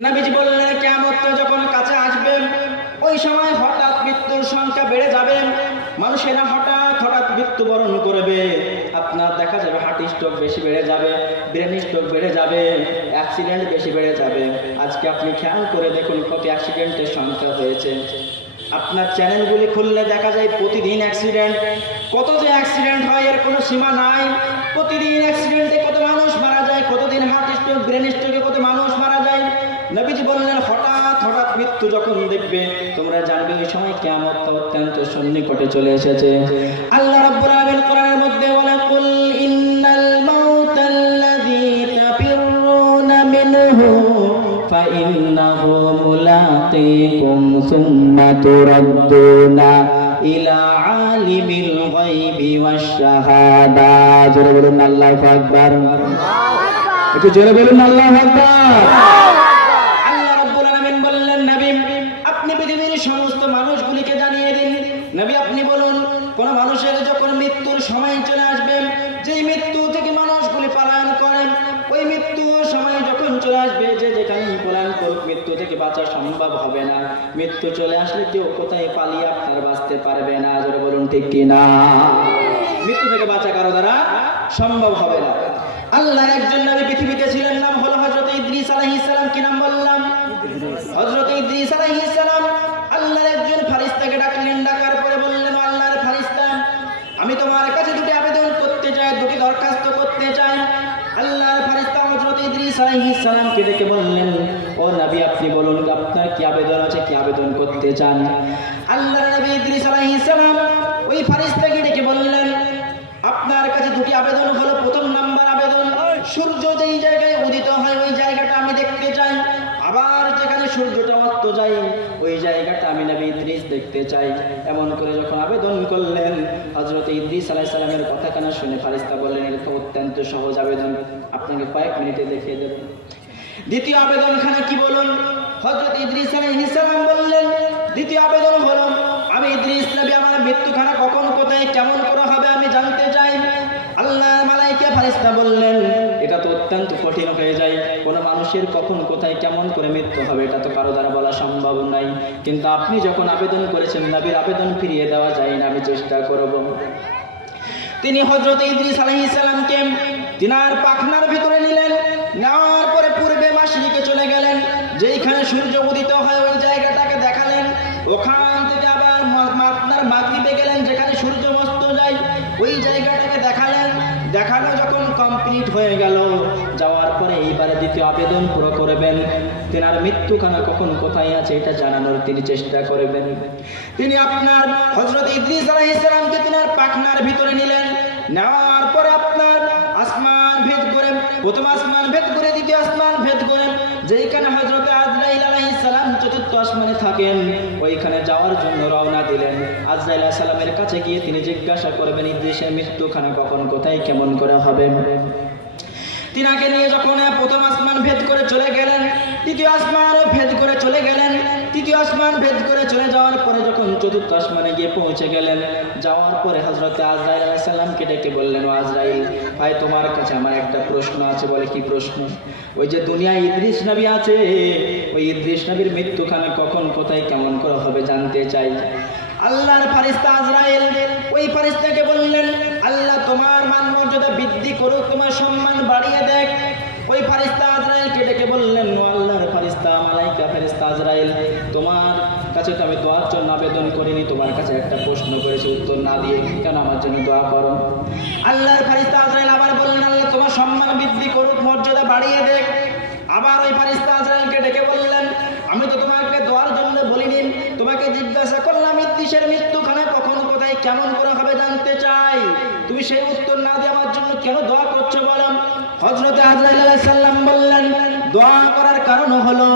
নবীজি বললেন কেমতটা যখন কাছে আসবে, ওই সময় হঠাৎ মৃত্যুর সংখ্যা বেড়ে যাবে। মানুষেরা হঠাৎ হঠাৎ মৃত্যুবরণ করবে। আপনার দেখা যাবে হার্ট স্ট্রোক বেশি বেড়ে যাবে, ব্রেন স্ট্রোক বেড়ে যাবে, অ্যাক্সিডেন্ট বেশি বেড়ে যাবে। আজকে আপনি খেয়াল করে দেখুন কত অ্যাক্সিডেন্টের সংখ্যা হয়েছে। আপনার চ্যানেলগুলি খুললে দেখা যায় প্রতিদিন অ্যাক্সিডেন্ট। কত যে অ্যাক্সিডেন্ট হয়, এর কোনো সীমা নাই। প্রতিদিন অ্যাক্সিডেন্টে কত মানুষ মারা যায়, কতদিন হার্ট স্ট্রোক, ব্রেন স্ট্রোকে কত মানুষ মারা উঠবে তোমরা জানবে ওই সময় কেমন অত্যন্ত সন্নিকটে চলে এসেছে। আল্লাহ রাব্বুল আলামিন কোরআনের মধ্যে বলেন কুল ইন্নাল মাউতা আল্লাযী তাফিরুনা মিনহু ফাইন্নাহু মুলাকিকুম সুম্মা তুরাদ্দুনা ইলা আলিমিল গায়বি ওয়াশ শাহাদা জোরে বলুন আল্লাহু আকবার। আল্লাহু আকবার। একটু জোরে বলুন আল্লাহু আকবার আল্লাহু আকবার। মৃত্যু চলে আসলে কেউ কোথায় পালিয়ে আপনার বাঁচতে পারবে না? জোরে বলুন, ঠিক কি না? মৃত্যু থেকে বাঁচা কারও দ্বারা সম্ভব হবে না। আল্লাহ একজন নারী পৃথিবীতে ছিলেন, নাম হলো হজরত ইদ্রিস আলাইহিস আলাইহিস সালামকে ডেকে বললেন, ও নবী, আপনি বলুন, আপনার কি আবেদন আছে? কি আবেদন করতে চান? আল্লাহর নবী ইদ্রিস সালাম ওই দেখতে চাই। এমন করে যখন আবেদন করলেন হজরত ইদ্রিস আলাইহিস সালামের কথা কানা শুনে ফারিস্তা বললেন এটা তো অত্যন্ত সহজ আবেদন, আপনাকে কয়েক মিনিটে দেখিয়ে দেব। দ্বিতীয় আবেদনখানা কি বলুন? হজরত ইদ্রিস আলাইহিস সালাম বললেন, দ্বিতীয় আবেদন হলো, আমি ইদ্রিস নবী, আমার মৃত্যুখানা কখন, কোথায়, কেমন করে হবে আমি জানতে চাই। আল্লাহ মালাইকা ফারিস্তা বললেন অত্যন্ত কঠিন হয়ে যায়। কোনো মানুষের কখন, কোথায়, কেমন করে মৃত্যু হবে, এটা তো কারও দ্বারা বলা সম্ভব নাই। কিন্তু আপনি যখন আবেদন করেছেন, নবীর আবেদন ফিরিয়ে দেওয়া যায় না, আমি চেষ্টা করব। তিনি হজরত ইদ্রিস আলাইহিস সালামকে তিনার পাখনার ভিতরে নিলেন, নেওয়ার পরে পূর্বে মাসরিকে চলে গেলেন, যেইখানে সূর্য উদিত হয় ওই জায়গাটাকে দেখালেন। ওখান থেকে আবার আপনার মাগরিবে গেলেন, যেখানে সূর্য অস্ত যায়, ওই জায়গাটাকে দেখালেন। দেখানো কমপ্লিট হয়ে গেল। যাওয়ার পরে এইবারে দ্বিতীয় আবেদন পুরো করবেন। তেনার মৃত্যুখানা কখন কোথায় আছে এটা জানানোর তিনি চেষ্টা করবেন। তিনি আপনার হজরত ইদ্রিস আলাইহিস সালামকে তিনার পাখনার ভিতরে নিলেন। নেওয়ার পরে আপনার আসমান ভেদ করে, প্রথম আসমান ভেদ করে, দ্বিতীয় আসমান ভেদ করে, যেইখানে হজরত আজরাইল আলাইহিস সালাম চতুর্থ আসমানে থাকেন। ওইখানে যাওয়ার জন্য রওনা দিলেন। আজরাইল আসালামের সালামের কাছে গিয়ে তিনি জিজ্ঞাসা করবেন ইদ্রিসের মৃত্যুখানা কখন, কোথায়, কেমন করে হবে? তিনাকে নিয়ে যখন প্রথম আসমান ভেদ করে চলে গেলেন, দ্বিতীয় আসমান ভেদ করে চলে গেলেন তৃতীয় আসমান ভেদ করে চলে যাওয়ার পরে যখন চতুর্থ আসমানে গিয়ে পৌঁছে গেলেন, যাওয়ার পরে হজরতে আজরাইল আলাইসাল্লামকে ডেকে বললেন, ও আজরাইল, ভাই, তোমার কাছে আমার একটা প্রশ্ন আছে। বলে, কি প্রশ্ন? ওই যে দুনিয়ায় ইদ্রিস নবী আছে। ওই ইদ্রিস নবীর মৃত্যুখানা কখন, কোথায়, কেমন করে হবে জানতে চাই। আল্লাহর ফারিস্তা আজরাইল ওই ফারিস্তাকে বললেন, আল্লাহ তোমার মান মর্যাদা বৃদ্ধি করুক, তোমার সম্মান বাড়িয়ে দেখ ওই ফারিস্তা আজরাইলকে ডেকে বললেন ও আল্লাহর ফারিস্তা মালাইকা ফারিস্তা আজরাইল তোমার কাছে তো আমি দোয়ার জন্য আবেদন করিনি তোমার কাছে একটা প্রশ্ন করেছি, উত্তর না দিয়ে কেন আমার জন্য দোয়া করো? আল্লাহর ফারিস্তা আজরাইল আবার বললেন, আল্লাহ তোমার সম্মান বৃদ্ধি করুক, মর্যাদা বাড়িয়ে দেখ। আবার ওই ফারিস্তা আজরাইলকে ডেকে বললেন, আমি তো তোমাকে দোয়ার জন্য বলিনি, তোমাকে জিজ্ঞাসা করলাম ইদ্রিসের মৃত্যুখানে কখন, কোথায়, কেমন করে হবে জানতে চাই। তুমি সেই উত্তর না দিয়ে আমার জন্য কেন দোয়া করছ বলো? হজরত আজরাইল আলাইহিস সালাম বললেন, দোয়া করার কারণ হলো,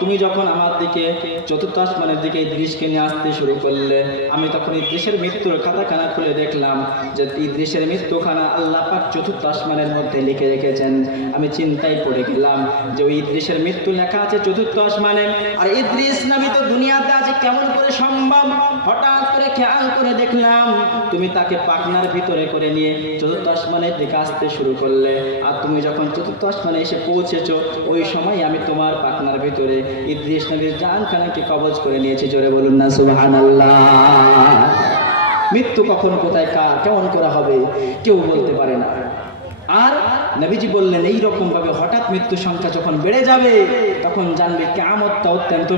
তুমি যখন আমার দিকে, চতুর্থ আসমানের দিকে ইদ্রিসকে নিয়ে আসতে শুরু করলে, আমি তখন ইদ্রিসের মৃত্যুর খাতাখানা খুলে দেখলাম যে ইদ্রিসের মৃত্যুখানা আল্লাহ পাক চতুর্থ আসমানের মধ্যে লিখে রেখেছেন। আমি চিন্তায় পড়ে গেলাম যে ওই ইদ্রিসের মৃত্যু লেখা আছে চতুর্থ আসমানে। আর ইদ্রিস নামে তো দুনিয়াতে আছে কেমন করে সম্ভব? হঠাৎ করে খেয়াল করে দেখলাম, তুমি তাকে পাকনার ভিতরে করে নিয়ে চতুর্থ আসমানের দিকে আসতে শুরু করলে। আর তুমি যখন চতুর্থ আসমানে এসে পৌঁছেছো, ওই সময় আমি তোমার পাখনার ভিতরে ইদ্রিস নবীর জানখানাকে কবজ করে নিয়েছে। জোরে বলুন না সুহান মৃত্যু কখন, কোথায়, কার, কেমন করা হবে, কেউ বলতে পারে না। আর নবীজি বললেন এই রকম ভাবে হঠাৎ মৃত্যু সংখ্যা যখন বেড়ে যাবে, তখন জানবে কেমতটা অত্যন্ত